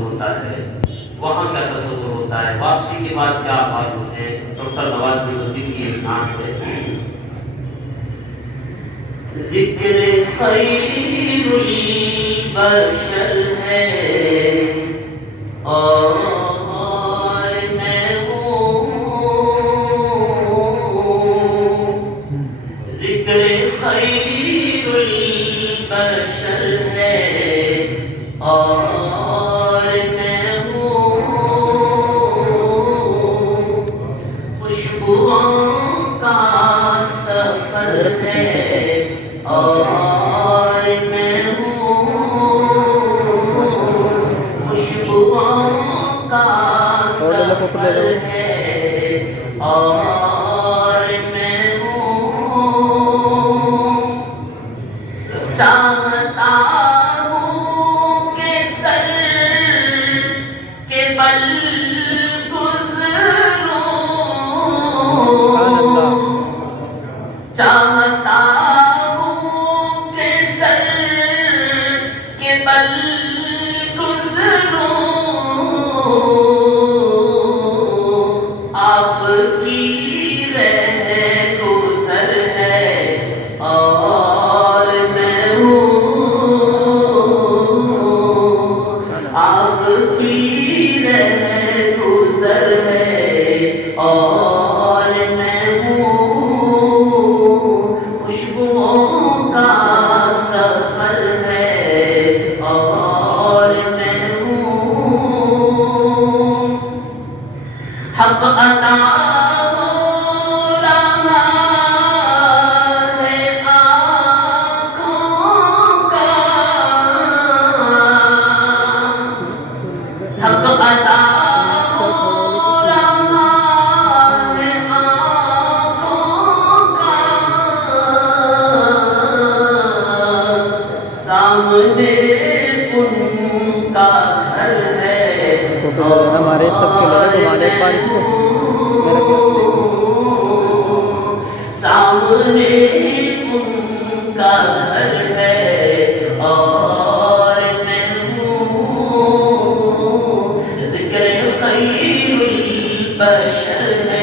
ہوتا ہے وہاں کیا تصور ہوتا ہے، واپسی کے بعد کیا حال ہوتے ہیں. ڈاکٹر نواز الدین کی ایک نعت ہے، ذکر خیر البشر ہے اور میں ہوں، ذکر خیر البشر ہے اور میں ہوں، خوشبوؤں کا سفر ہے اور میں ہوں، خوشبوؤں کا سفر ہے اور میں ہوں، چاہتا ہوں کہ سر کے بل گزروں، چاہتا ہوں کہ سر کے بل گزروں، آپ کی رہ گزر ہے اور میں ہوں، آپ کی رہ گزر ہے اور میں ہوں، خوشبوؤں کا سفر ہے اور میں ہوں، حق عطا ہو رہا ہے آنکھوں کا، حق عطا ہو رہا ہے آنکھوں کا، سامنے ان کا گھر ہے ہمارے سب کے لیے ہمارے بارش کو سامنے ان کا گھر ہے اور میں ہوں، ذکر خیر البشر ہے